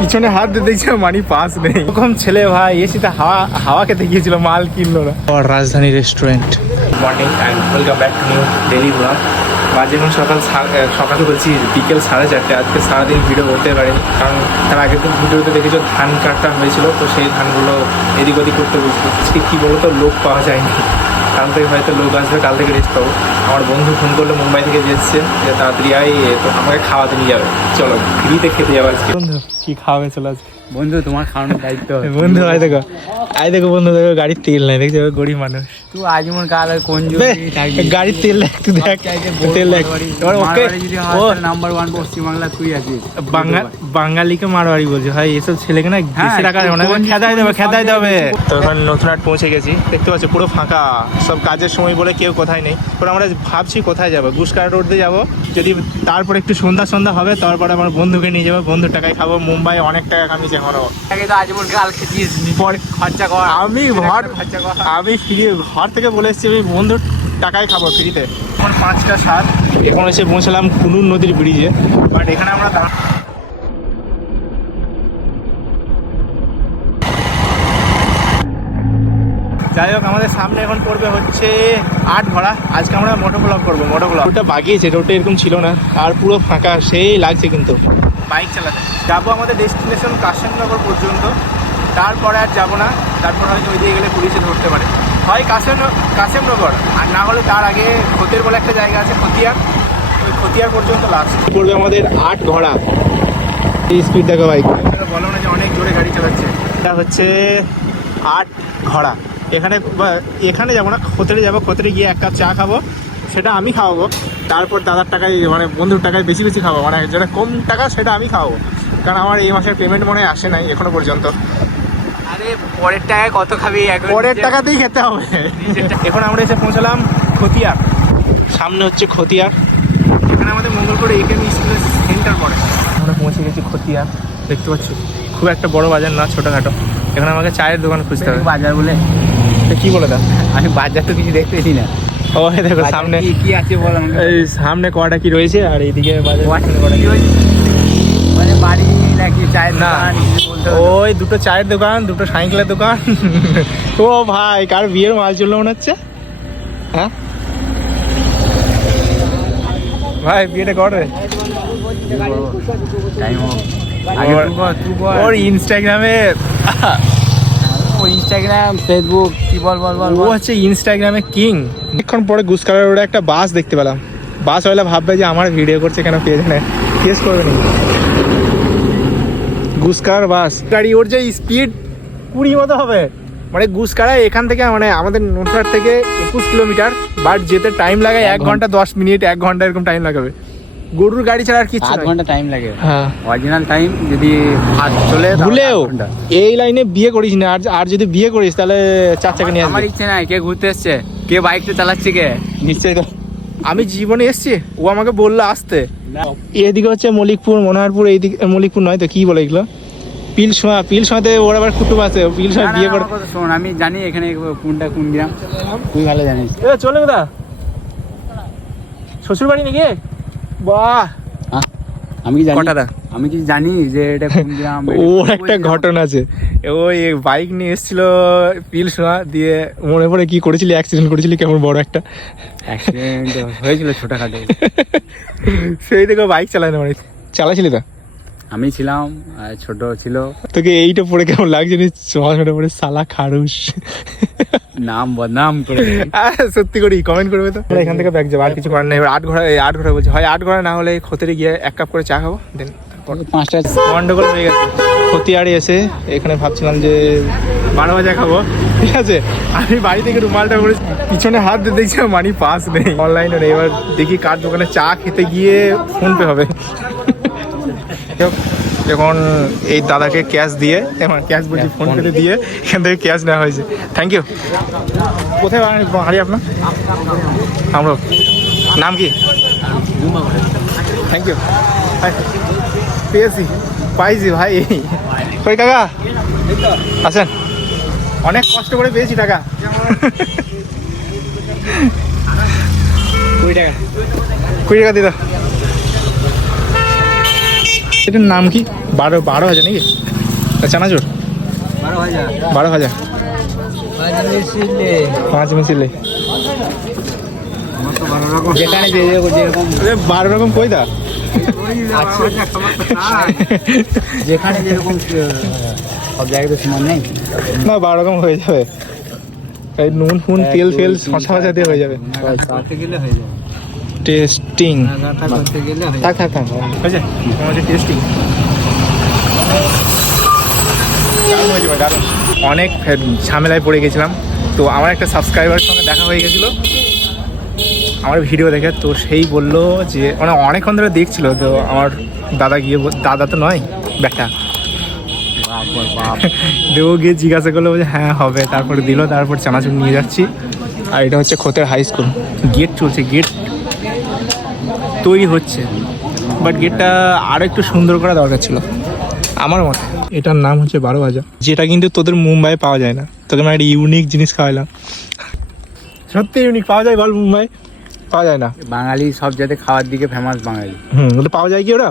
পিছনে হাত দিয়ে দেখছি মানি পাস নেই। এরকম ছেলে ভাই এসিতে হাওয়া হাওয়া খেতে গিয়েছিল মাল কিনলো না। আর Rajdhani restaurant morning and welcome back to new Delhi vlog বাজে এখন সকাল সকালে বলছি বিকেল সাড়ে চারটে আজকে সারাদিন ভিডিও করতে পারিনি কারণ তার আগের দিন ভিডিওতে দেখেছ ধান কাটা হয়েছিল তো সেই ধানগুলো এদিক ওদিক করতে বলছিল ঠিক কী বলতো লোক পাওয়া যায়নি। কাল থেকে হয়তো লোক আসবে কাল থেকে রেস্ট পাবো। আমার বন্ধু ফোন করল মুম্বাই থেকে যে এসছে যে তাড়াতাড়ি আই তো আমাকে খাওয়াতে নিয়ে যাবে। চলো ফ্রিতে খেতে যাব আজকে। বন্ধু কি খাওয়াবে চলো আজকে? বন্ধু তোমার খাওয়ানোর দায়িত্ব। বন্ধু আয় দেখো। আয় দেখো বন্ধু দেখো গাড়ির তেল নাই দেখছ? গরিব মানুষ। তুই আজমন কাল কোন বে, গাড়ির তেল দেখ তুই দেখ তেল এবার ওকে ও নাম্বার ওয়ান পশ্চিমবাংলা তুই আছিস বাঙাল বাঙালিকে মারোয়ারি বলছে ভাই এসব ছেলেকে না খেদাই দেবে খেদাই দেবে তো এখন নতুন হাট পৌঁছে গেছি দেখতে পাচ্ছি পুরো ফাঁকা সব কাজের সময় বলে কেউ কোথায় নেই এবার আমরা ভাবছি কোথায় যাব গুসকার রোড দিয়ে যাব যদি তারপর একটু সন্ধ্যা সন্ধ্যা হবে তারপরে আমার বন্ধুকে নিয়ে যাব বন্ধুর টাকায় খাব মুম্বাই অনেক টাকা কামিয়েছে এখনও আজমন কাল খেয়েছিস পরে খরচা কর আমি ঘর খরচা কর আমি ফ্রি ঘর থেকে বলে এসেছি আমি বন্ধুর টাকায় খাব ফ্রিতে। এখন পাঁচটা সাত। এখন এসে পৌঁছালাম কুনুর নদীর ব্রিজে। বাট এখানে আমরা যাই হোক আমাদের সামনে এখন পড়বে হচ্ছে আট ভরা। আজকে আমরা মোটো ব্লগ করব মোটো ব্লগ রোডটা বাগিয়েছে রোডটা এরকম ছিল না। আর পুরো ফাঁকা সেই লাগছে কিন্তু। বাইক চালাতে। যাব আমাদের ডেস্টিনেশন কাশিমনগর পর্যন্ত। তারপরে আর যাব না। তারপর হয়তো ওই দিকে গেলে পুলিশে ধরতে পারে। হয় কাশেম কাশেমনগর আর না হলে তার আগে খতের বলে একটা জায়গা আছে খতিয়ার ওই খতিয়ার পর্যন্ত লাস্ট পড়বে আমাদের আট ঘোড়া। এই স্পিড দেখো বাইক বলো না যে অনেক জোরে গাড়ি চালাচ্ছে। এটা হচ্ছে আট ঘোড়া। এখানে বা- এখানে যাব না খোতরে যাব খোতরে গিয়ে এক কাপ চা খাব। সেটা আমি খাওয়াবো। তারপর দাদার টাকায় মানে বন্ধুর টাকায় বেশি বেশি খাব মানে যেটা কম টাকা সেটা আমি খাওয়াবো। কারণ আমার এই মাসের পেমেন্ট মনে হয় আসে নাই এখনও পর্যন্ত। আরে পরের টাকায় কত খাবি? একবার পরের টাকাতেই খেতে হবে। এখন আমরা এসে পৌঁছালাম খতিয়ার। সামনে হচ্ছে খতিয়ার। এখানে আমাদের মঙ্গলপুরে এখানে স্কুলের সেন্টার পড়ে আমরা পৌঁছে গেছি খতিয়ার। দেখতে পাচ্ছি? খুব একটা বড় বাজার না ছোটোখাটো। এখানে আমাকে চায়ের দোকান খুঁজতে হবে। বাজার বলে? কি বলে দাও আমি বাজার তো কিছু দেখতেছি না। ও দেখো সামনে। কি- কি আছে বল এই সামনে কটা কি রয়েছে আর এইদিকে বাজার What? কটা কি রয়েছে? মানে বাড়ি নাকি চায়ের না। দোকান? ওই দুটো চায়ের দোকান দুটো সাইকেলের দোকান। ও ভাই কার বিয়ের মাল চলল মনে হচ্ছে? হ্যাঁ? ভাই বিয়েটা কর রে। ওর- ইনস্টাগ্রামে ও ইনস্টাগ্রাম ফেসবুক কি বল বল বল ও হচ্ছে ইনস্টাগ্রামে কিং অনেকক্ষণ পরে গুসকারের রোডে একটা বাস দেখতে পেলাম। বাস হলে ভাববে যে আমার ভিডিও করছে কেন কে জানে। কেস করবে নি। গুসকার বাস। গাড়ি ওর যে স্পিড কুড়ি মতো হবে। মানে গুসকারা এখান থেকে মানে আমাদের নোটহাট থেকে একুশ কিলোমিটার বাট যেতে টাইম লাগে এক ঘণ্টা দশ মিনিট এক ঘণ্টা এরকম টাইম লাগাবে। গরুর গাড়ি ছাড়া আর কিছু আধ ঘণ্টা টাইম লাগে। হ্যাঁ। অরিজিনাল টাইম যদি ফাস্ট চলে ভুলেও এই লাইনে বিয়ে করিস না। আর আর যদি বিয়ে করিস তাহলে চার চাকা নিয়ে আমার ইচ্ছে নাই কে ঘুরতে এসছে? কে বাইকটা চালাচ্ছে কে? নিশ্চয়ই তো। আমি জীবনে এসছি ও আমাকে বলল আসতে। এদিকে হচ্ছে মলিকপুর মনোহরপুর এইদিকে মলিকপুর নয় তো কি বলে এগুলো? পিলসোয়া পিলসোয়াতে ওর আবার কুটুম আছে পিলসোয়া বিয়ে করে শোন আমি জানি এখানে কোনটা কোন গ্রাম। তুই ভালো জানিস। এ চলে দা শ্বশুর বাড়ি নাকি? বাহ! আমি কি জানি? কটাদা? আমি কি জানি যে এটা কোন গ্রাম ওর একটা ঘটনা আছে। ওই বাইক নিয়ে এসেছিল পিলসোয়া দিয়ে মনে পড়ে কি করেছিলি অ্যাক্সিডেন্ট করেছিলি কেমন বড় একটা। অ্যাক্সিডেন্ট হয়েছিল ছোটখাটো। সেই থেকে বাইক চালায় না মানে। চালাছিলি তো? আমি ছিলাম আর ছোট ছিল। তোকে এইটা পড়ে কেমন লাগছে নি? চশমাটা পড়ে সালা খারুস নাম বদনাম করে সত্যি করি কমেন্ট করবে তো। এখান থেকে ব্যাগ যাব আর কিছু করার নেই এবার আট ঘোড়া আট ঘোড়া বলছি। হয় আট ঘোড়া না হলে খতেরে গিয়ে এক কাপ করে চা খাব দেন পাঁচটা। গন্ডগোল হয়ে গেছে। খতিয়ারে এসে এখানে ভাবছিলাম যে বারো ভাজা খাব। ঠিক আছে? আমি বাড়ি থেকে রুমালটা করে পিছনে হাত দিয়ে দেখছি মানি পাস নেই। অনলাইনে নেই। এবার দেখি কার দোকানে চা খেতে গিয়ে ফোন পে হবে। এখন এই দাদাকে ক্যাশ দিয়ে এবার ক্যাশ বলছি ফোন পেতে দিয়ে এখান থেকে ক্যাশ নেওয়া হয়েছে। থ্যাংক ইউ কোথায় বাড়ি আপনার? আমরা নাম কি? থ্যাংক ইউ পেয়েছি পাইছি ভাই। কই কাকা? আছেন অনেক কষ্ট করে পেয়েছি টাকা। কুড়ি টাকা। কুড়ি টাকা দিদা এটার নাম কি? বারো বারো হাজার নাকি? চানাচুর বারো হাজার। বারো হাজার। পাঁচ এ, বারো রকম কই দা? যেখানে যেরকম সব জায়গায় তো সমান নেই। না বারো রকম হয়ে যাবে। এই নুন ফুন তেল ফেল শশা ফশা দিয়ে হয়ে যাবে। হয়ে টেস্টিং। হয়ে থাক থাক থাক। অনেক ঝামেলায় পড়ে গেছিলাম। তো আমার একটা সাবস্ক্রাইবার সঙ্গে দেখা হয়ে গেছিল। আমার ভিডিও দেখে তো সেই বলল যে মানে অনেকক্ষণ ধরে দেখছিল, তো আমার দাদা গিয়ে দাদা তো নয়, ব্যাটা। দেবো গিয়ে জিজ্ঞাসা করল যে হ্যাঁ হবে। তারপরে দিল, তারপর চানাচুর নিয়ে যাচ্ছি। আর এটা হচ্ছে খোতের হাই স্কুল গেট চলছে গেট তৈরি হচ্ছে। বাট গেটটা আরও একটু সুন্দর করা দরকার ছিল, আমার মতে। এটার নাম হচ্ছে বারো হাজার। যেটা কিন্তু তোদের মুম্বাই পাওয়া যায় না। তোকে আমি একটা ইউনিক জিনিস খাওয়াইলাম। সত্যি ইউনিক পাওয়া যায় বল মুম্বাই? পাওয়া যায় না। বাঙালি সব জায়গায় খাওয়ার দিকে ফেমাস বাঙালি। হুম ওটা পাওয়া যায় কি ওরা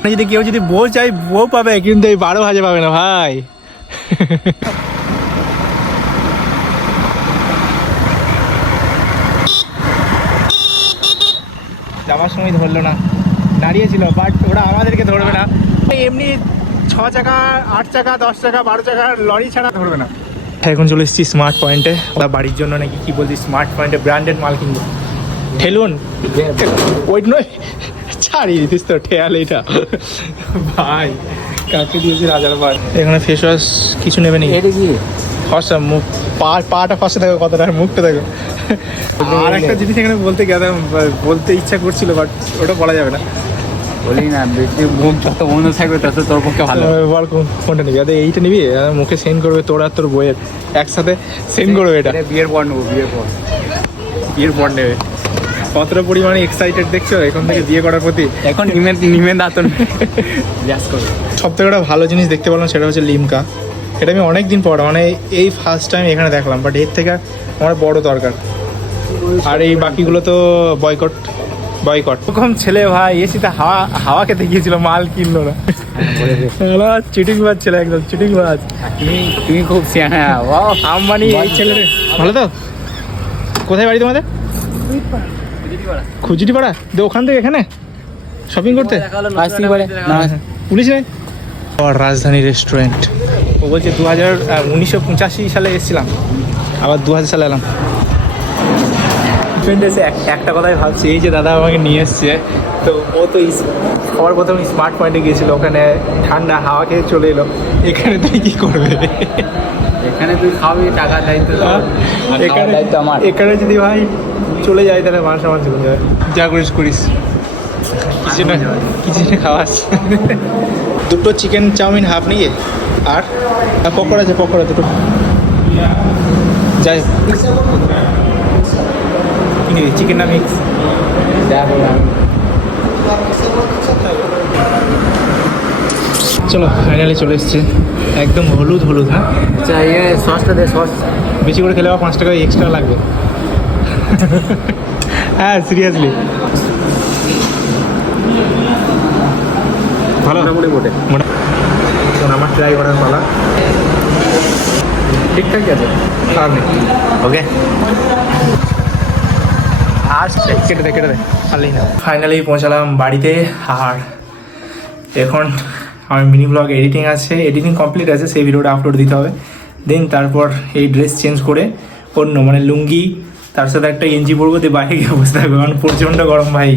মানে যদি কেউ যদি বউ চাই বউ পাবে কিন্তু এই বারো হাজার পাবে না ভাই। যাওয়ার সময় ধরলো না। দাঁড়িয়েছিল বাট ওরা আমাদেরকে ধরবে না। এমনি ছ চাকা আট চাকা দশ চাকা বারো চাকা লরি ছাড়া ধরবে না। এখন চলে এসেছি স্মার্ট পয়েন্টে ওরা বাড়ির জন্য নাকি কি বলছি স্মার্ট পয়েন্টে ব্র্যান্ডেড মাল কিনবো। ঠেলুন। ওইট নয় ছাড়িয়ে দিতিস তো ঠেয়াল এটা ভাই কাকে দিয়েছি রাজার বার এখানে ফেস ওয়াশ কিছু নেবে নি এটা কি? ফসা মুখ পা পাটা ফসা দেখো কতটা আর মুখটা দেখো। আর একটা জিনিস এখানে বলতে গেলাম বলতে ইচ্ছা করছিল বাট ওটা বলা যাবে না। বলি না বেশি মুখ যত বন্ধ থাকবে তত তোর পক্ষে ভালো। বল কোনটা নিবি? আরে এইটা নিবি? মুখে সেন্ড করবে তোর আর তোর বইয়ের। একসাথে সেন্ড করবে এটা। এটা বিয়ের পর নেব বিয়ের পর। বিয়ের পর নেবে। কতটা পরিমাণে এক্সাইটেড দেখছ? এখন থেকে বিয়ে করার প্রতি এখন নিমে নিমে দাঁতন সব থেকে একটা ভালো জিনিস দেখতে পেলাম সেটা হচ্ছে লিমকা। এটা আমি অনেক দিন পর মানে এই ফার্স্ট টাইম এখানে দেখলাম বাট এর থেকে আমার বড় দরকার। আর এই বাকিগুলো তো বয়কট বয়কট এরকম ছেলে ভাই এসিতে হাওয়া হাওয়া খেতে গিয়েছিল মাল কিনলো না। চিটিং বাজ ছেলে একদম চিটিং বাজ। তুমি তুমি খুব সিয়ানা ও আম্বানি এই ছেলে ভালো তো? কোথায় বাড়ি তোমাদের? খুচুটি পাড়া তো ওখান থেকে এখানে। শপিং করতে? না পুলিশ নেই? রাজধানী রেস্টুরেন্ট ও বলছে দু হাজার উনিশশো পঁচাশি সালে এসেছিলাম। আবার দু হাজার সালে এলাম। ফ্রেন্ড এসে এক- একটা কথাই ভাবছি এই যে দাদা আমাকে নিয়ে এসছে তো ও তো সবার প্রথমে স্মার্ট পয়েন্টে গিয়েছিল ওখানে ঠান্ডা হাওয়া খেয়ে চলে এলো। এখানে তুই কি করবে? এখানে তুই খাবি টাকার দায়িত্ব আর এখানে দায়িত্ব আমার। এখানে যদি ভাই চলে যায় তাহলে মানুষ আমার চলে যাবে। যা করিস করিস। কিছু না কিছু না খাওয়াস দুটো চিকেন চাউমিন হাফ নিয়ে। আর? পকোড়া আছে পকোড়া দুটো। যাই। চিকেন না মিক্স চলো ফাইনালি চলে এসছে। একদম হলুদ হলুদ হ্যাঁ? সসটা দে সস বেশি করে খেলে আবার পাঁচ টাকা এক্সট্রা লাগবে। হ্যাঁ সিরিয়াসলি ভালো? মোটামুটি বটে আমার ট্রাই করার পালা। ঠিকঠাকই আছে। খারাপ নেই। ওকে আর কেটে দে কেটে দে। খালি না। ফাইনালি পৌঁছালাম বাড়িতে। আর এখন আমার মিনি ব্লগ এডিটিং আছে। এডিটিং কমপ্লিট আছে সেই ভিডিওটা আপলোড দিতে হবে। দেন তারপর এই ড্রেস চেঞ্জ করে অন্য মানে লুঙ্গি তার সাথে একটা গেঞ্জি পড়ব দিয়ে বাইরে গিয়ে বসে প্রচণ্ড প্রচণ্ড গরম ভাই।